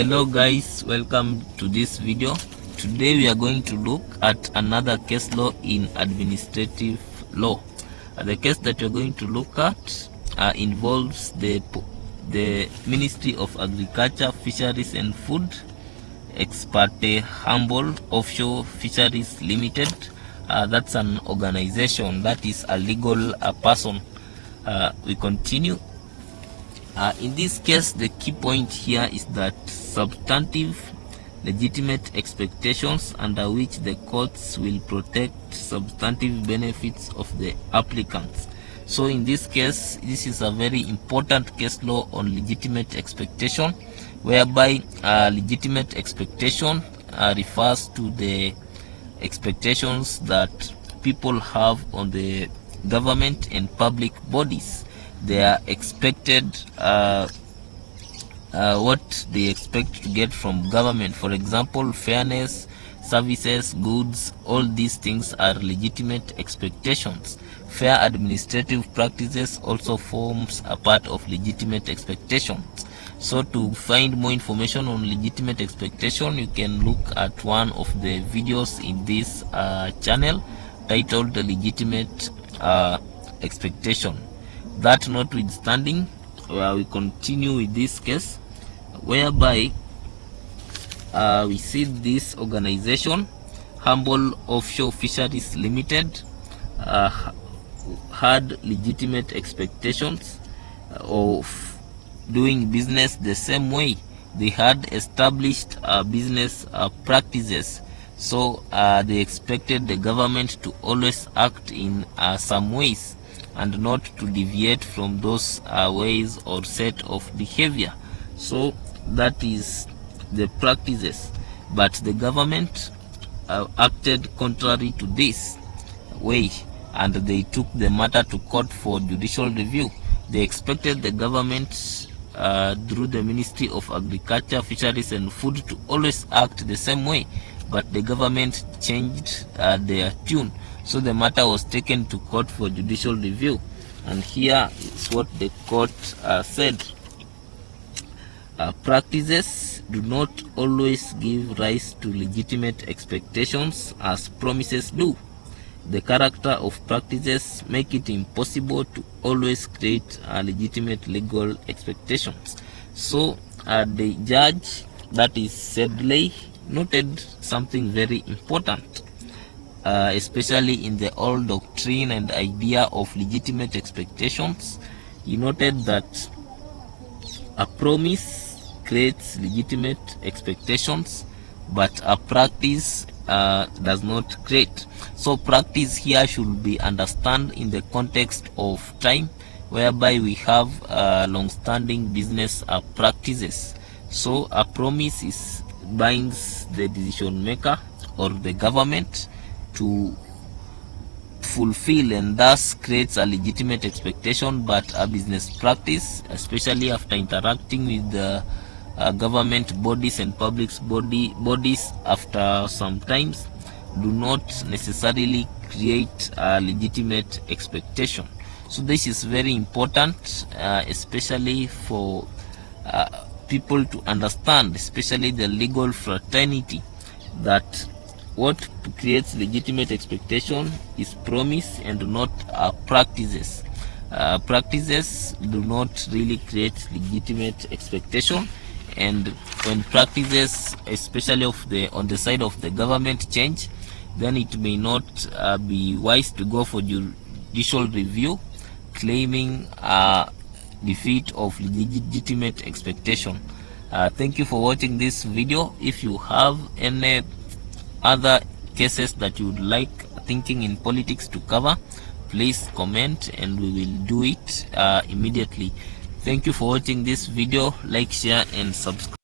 Hello guys, welcome to this video. Today we are going to look at another case law in administrative law. The case that we are going to look at involves the Ministry of Agriculture, Fisheries and Food, ex parte Hamble Offshore Fisheries Limited. That's an organization, that is a legal person. We continue. In this case, the key point here is that substantive legitimate expectations under which the courts will protect substantive benefits of the applicants. So in this case, this is a very important case law on legitimate expectation, whereby legitimate expectation refers to the expectations that people have on the government and public bodies. They are expected what they expect to get from government. For example, fairness, services, goods, all these things are legitimate expectations. Fair administrative practices also forms a part of legitimate expectations. So to find more information on legitimate expectation, you can look at one of the videos in this channel titled The Legitimate Expectation. That notwithstanding, we continue with this case, whereby we see this organization, Hamble Offshore Fisheries Limited, had legitimate expectations of doing business the same way. They had established business practices. So they expected the government to always act in some ways and not to deviate from those ways or set of behavior. So that is the practices, but the government acted contrary to this way, and they took the matter to court for judicial review. They expected the government through the Ministry of Agriculture, Fisheries and Food to always act the same way, but the government changed their tune. So the matter was taken to court for judicial review, and here is what the court said. Practices do not always give rise to legitimate expectations as promises do. The character of practices make it impossible to always create legitimate legal expectations. So the judge, that is Sedley, noted something very important. Especially in the old doctrine and idea of legitimate expectations. He noted that a promise creates legitimate expectations, but a practice does not create. So practice here should be understood in the context of time, whereby we have long-standing business practices. So a promise binds the decision maker or the government to fulfill, and thus creates a legitimate expectation. But a business practice, especially after interacting with the government bodies and public bodies after some times, do not necessarily create a legitimate expectation. So this is very important, especially for people to understand, especially the legal fraternity, that what creates legitimate expectation is promise and not practices. Practices do not really create legitimate expectation, and when practices, especially on the side of the government, change, then it may not be wise to go for judicial review claiming defeat of legitimate expectation. Thank you for watching this video. If you have any other cases that you would like Thinking in Politics to cover, please comment and we will do it immediately. Thank you for watching this video. Like, share and subscribe.